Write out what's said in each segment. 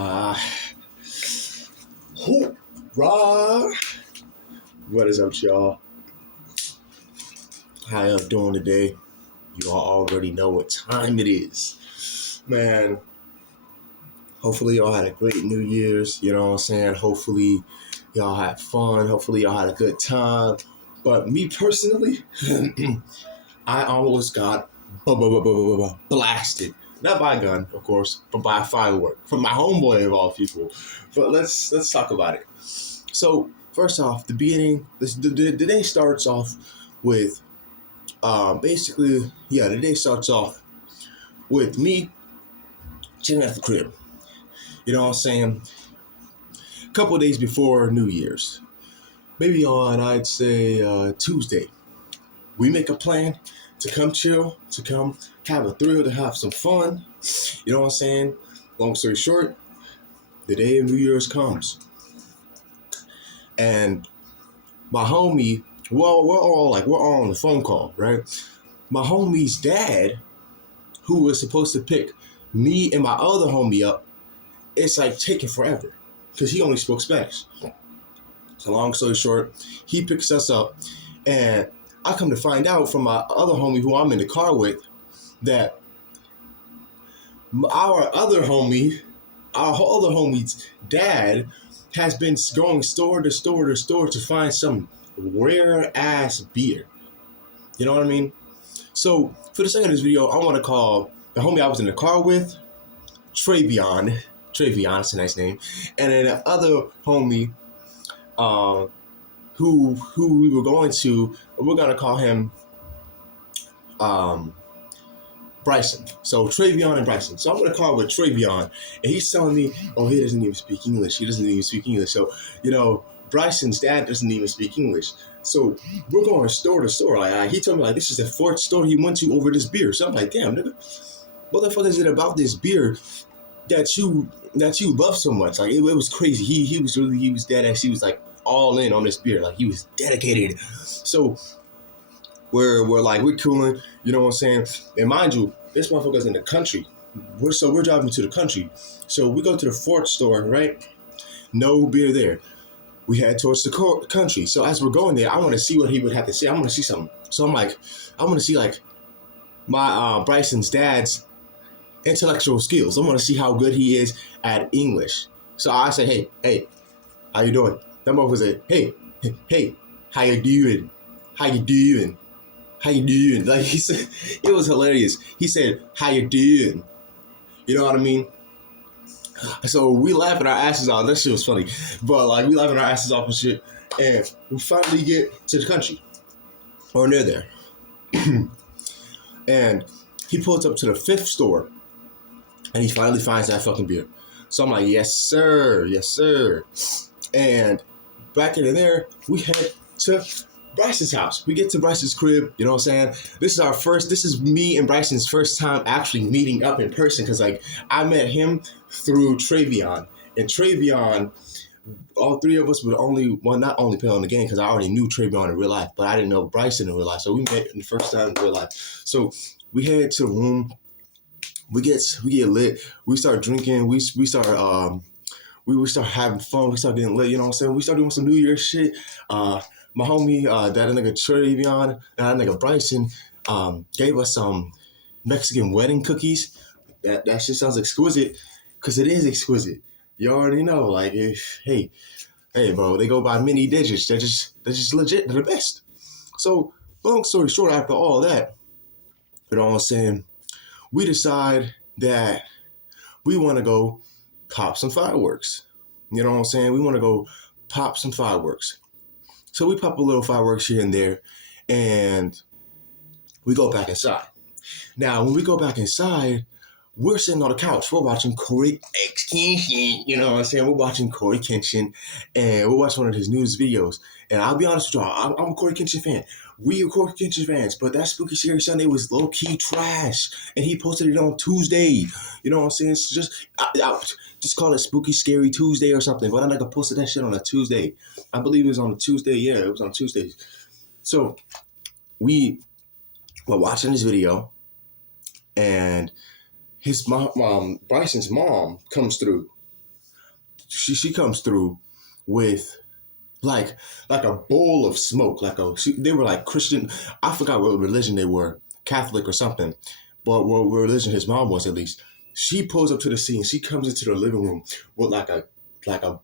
Ah, hoorah! What is up, y'all? How y'all doing today? You all already know what time it is. Man, hopefully y'all had a great New Year's, you know what I'm saying? Hopefully y'all had fun. Hopefully y'all had a good time. But me personally, I almost got blasted. Not by a gun, of course, but by a firework from my homeboy of all people. But let's talk about it. So first off, the day starts off with the day starts off with me chilling at the crib. You know what I'm saying? A couple of days before New Year's, maybe on I'd say Tuesday, we make a plan to come chill, to come have a thrill, to have some fun. You know what I'm saying? Long story short, the day of New Year's comes. And my homie, well, we're all on the phone call, right? My homie's dad, who was supposed to pick me and my other homie up, it's like taking forever because he only spoke Spanish. So long story short, he picks us up, and I come to find out from my other homie who I'm in the car with that our other homie's dad has been going store to store to store to find some rare ass beer. You know what I mean? So for the sake of this video, I want to call the homie I was in the car with Travion. Travion, that's a nice name. And then the other homie who we were going to, we're gonna call him Bryson. So Travion and Bryson. So I'm in the car with Travion, and he's telling me, oh, he doesn't even speak English. He doesn't even speak English. So, Bryson's dad doesn't even speak English. So we're going store to store. He told me, this is the fourth store he went to over this beer. So I'm like, damn, nigga, what the fuck is it about this beer that you love so much? Like, it was crazy. He was dead ass. He was like all in on this beer. Like, he was dedicated. So we're cooling, you know what I'm saying? And mind you, this motherfucker's in the country. We're driving to the country. So we go to the fourth store, right? No beer there. We head towards the country. So as we're going there, I want to see what he would have to say. I want to see something. So I'm like, I want to see like my Bryson's dad's intellectual skills. I want to see how good he is at English. So I say, hey, how you doing? That motherfucker said, hey, how you doing? How you doing? How you doing? Like, he said, it was hilarious. He said, how you doing? You know what I mean? So we laughing our asses off. That shit was funny. But we laughing our asses off and shit. And we finally get to the country. Or near there. And he pulls up to the fifth store. And he finally finds that fucking beer. So I'm like, yes, sir. Yes, sir. And back in there, we head to Bryson's house. We get to Bryson's crib, you know what I'm saying? This is me and Bryson's first time actually meeting up in person, because I met him through Travion. And Travion, all three of us would not only play on the game, because I already knew Travion in real life, but I didn't know Bryson in real life. So we met the first time in real life. So we head to the room, we get lit, we start drinking, we start having fun, we start getting lit, you know what I'm saying? We start doing some New Year's shit. My homie, that nigga Travion, and that nigga Bryson, gave us some Mexican wedding cookies. That shit sounds exquisite, because it is exquisite. You already know, hey, bro, they go by many digits. They're just legit. They're the best. So, long story short, after all that, you know what I'm saying, we decide that we want to go pop some fireworks. You know what I'm saying? We want to go pop some fireworks. So we pop a little fireworks here and there, and we go back inside. Now, when we go back inside, we're sitting on the couch. We're watching Corey Kenshin. You know what I'm saying? We're watching Corey Kenshin, and we're watching one of his news videos. And I'll be honest with y'all, I'm a Corey Kenshin fan. We are Corey Kenshin fans, but that Spooky Scary Sunday was low-key trash. And he posted it on Tuesday. You know what I'm saying? It's just call it Spooky Scary Tuesday or something. But I posted that shit on a Tuesday. I believe it was on a Tuesday. Yeah, it was on Tuesdays. So we were watching this video, and his mom, Bryson's mom, comes through. she comes through with like a bowl of smoke, they were like Christian. I forgot what religion they were, Catholic or something, but what religion his mom was at least. She pulls up to the scene. She comes into the living room with like a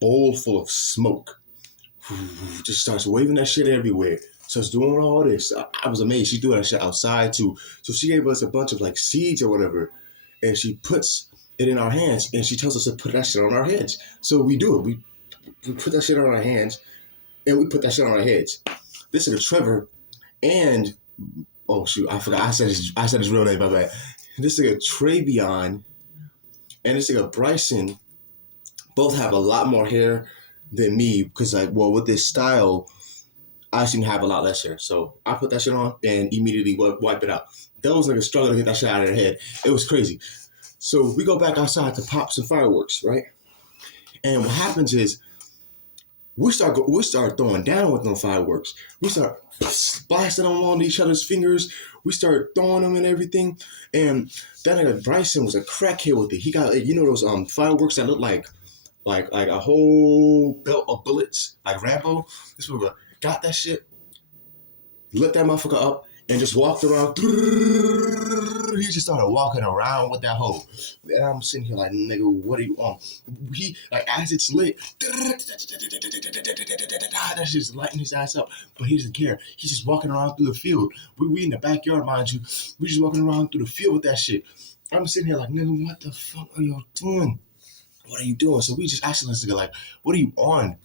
bowl full of smoke. Just starts waving that shit everywhere. Starts doing all this. I was amazed. She doing that shit outside too. So she gave us a bunch of like seeds or whatever, and she puts it in our hands, and she tells us to put that shit on our heads. So we do it. We put that shit on our hands, and we put that shit on our heads. This is a Trevor, and oh shoot, I forgot. I said his real name. My bad. This is a Travion, and this is a Bryson. Both have a lot more hair than me because, like, well, with this style, I seem to have a lot less hair. So I put that shit on and immediately wipe it out. Those niggas struggle to get that shit out of their head. It was crazy. So we go back outside to pop some fireworks, right? And what happens is we start throwing down with them fireworks. We start blasting them on each other's fingers. We start throwing them and everything. And that nigga Bryson was a crackhead with it. He got, you know, those fireworks that look like a whole belt of bullets, like Rambo. This nigga got that shit, lit that motherfucker up, and just walked around. He just started walking around with that hoe. And I'm sitting here like, nigga, what are you on? He, like, as it's lit, that shit's lighting his ass up. But he doesn't care. He's just walking around through the field. We in the backyard, mind you. We just walking around through the field with that shit. I'm sitting here like, nigga, what the fuck are y'all doing? What are you doing? So we just asking this nigga like, what are you on?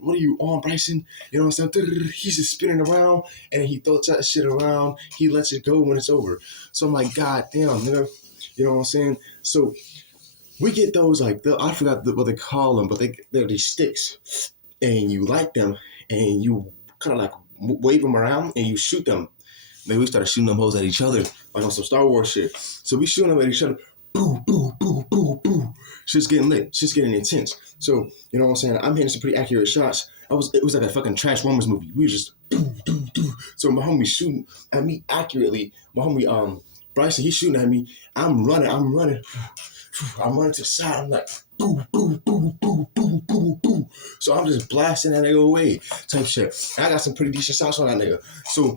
What are you on, Bryson? You know what I'm saying? He's just spinning around and he throws that shit around. He lets it go when it's over. So I'm like, God damn, nigga. You know what I'm saying? So we get those like, I forgot what they call them, but they're these sticks. And you light them and you kind of like wave them around and you shoot them. Then we started shooting them hoes at each other, like on some Star Wars shit. So we shooting them at each other. Boo, boo, boo, boo, boo. Shit's getting lit. Shit's getting intense. So, you know what I'm saying? I'm hitting some pretty accurate shots. It was like a fucking Transformers movie. We were just doo, doo, doo. So my homie shooting at me accurately. My homie Bryson, he's shooting at me. I'm running to the side. I'm like boo, boo, boo, boo, boo, boo, boo. So I'm just blasting that nigga away type shit. And I got some pretty decent shots on that nigga. So, you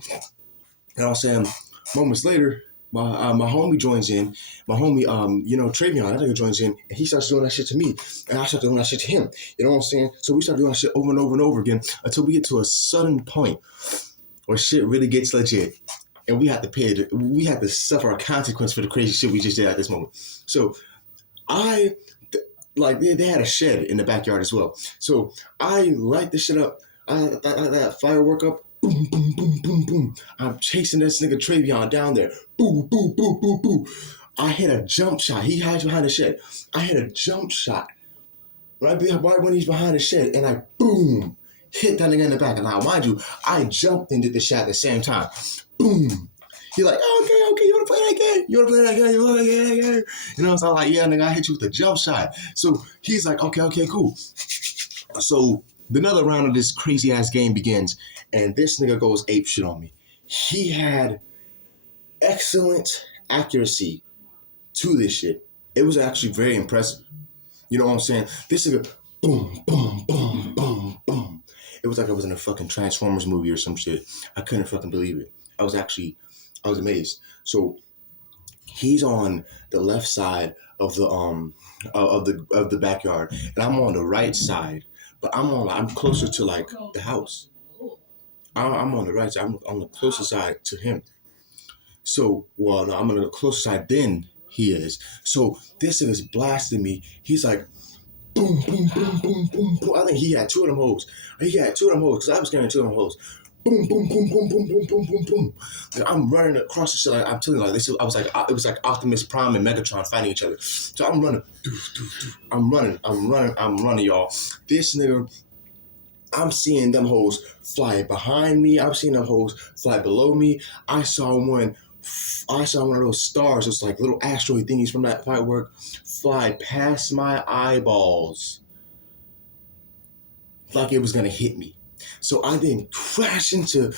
know what I'm saying? Moments later, my homie joins in. My homie, Travion, that nigga joins in, and he starts doing that shit to me, and I start doing that shit to him. You know what I'm saying? So we start doing that shit over and over and over again until we get to a sudden point where shit really gets legit, and we have to suffer a consequence for the crazy shit we just did at this moment. So they had a shed in the backyard as well. So I light this shit up. I light that firework up. Boom, boom, boom, boom, boom. I'm chasing this nigga Travion down there. Boom, boom, boom, boom, boom. I hit a jump shot. He hides behind the shed. I hit a jump shot right when he's behind the shed, and I boom hit that nigga in the back. And now, mind you, I jumped and did the shot at the same time. Boom. He like, okay, you wanna play that game? You wanna play that game? You know, so I'm like, yeah, nigga, I hit you with a jump shot. So he's like, okay, cool. So another round of this crazy ass game begins, and this nigga goes ape shit on me. He had excellent accuracy to this shit. It was actually very impressive. You know what I'm saying? This nigga, boom, boom, boom, boom, boom. It was like I was in a fucking Transformers movie or some shit. I couldn't fucking believe it. I was amazed. So he's on the left side of the backyard, and I'm on the right side. But I'm closer to like the house. I'm on the right side. I'm on the closer side to him. So, well, no, I'm on the closer side than he is. So this thing is blasting me. He's like, boom, boom, boom, boom, boom, boom. I think he had two of them hoes. Because I was carrying two of them hoes. Boom, boom, boom, boom, boom, boom, boom, boom, boom. Like, I'm running across the shit. Like, I'm telling you, like this. It was like Optimus Prime and Megatron fighting each other. So I'm running. I'm running, y'all. This nigga, I'm seeing them hoes fly behind me. I'm seeing them hoes fly below me. I saw one of those stars, those like little asteroid thingies from that firework, fly past my eyeballs like it was gonna hit me. So I then crash into,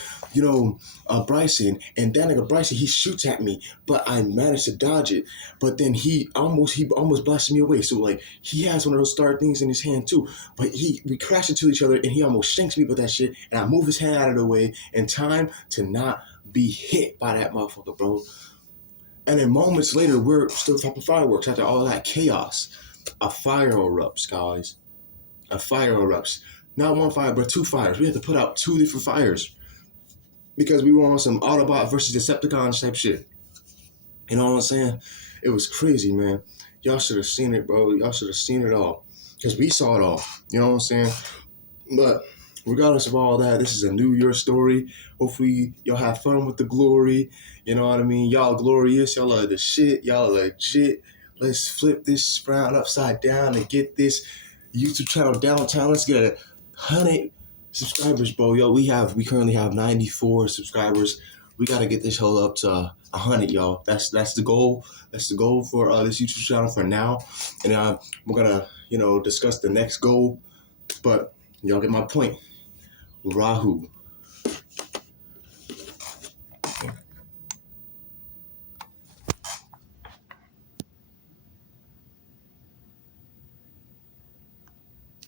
Bryson, and that nigga Bryson, he shoots at me, but I managed to dodge it. But then he almost blasted me away. So like he has one of those star things in his hand too. But we crash into each other, and he almost shanks me with that shit. And I move his hand out of the way in time to not be hit by that motherfucker, bro. And then moments later, we're still popping fireworks after all that chaos. A fire erupts, guys. A fire erupts. Not one fire, but two fires. We had to put out two different fires because we were on some Autobot versus Decepticons type shit. You know what I'm saying? It was crazy, man. Y'all should have seen it, bro. Y'all should have seen it all because we saw it all. You know what I'm saying? But regardless of all that, this is a New Year story. Hopefully, y'all have fun with the glory. You know what I mean? Y'all glorious. Y'all are the shit. Y'all are legit. Let's flip this sprout upside down and get this YouTube channel downtown. Let's get 100 subscribers, bro. Yo, we currently have 94 subscribers. We gotta get this whole up to 100, y'all. That's the goal. That's the goal for this YouTube channel for now. And we're gonna discuss the next goal. But y'all get my point. Rahu.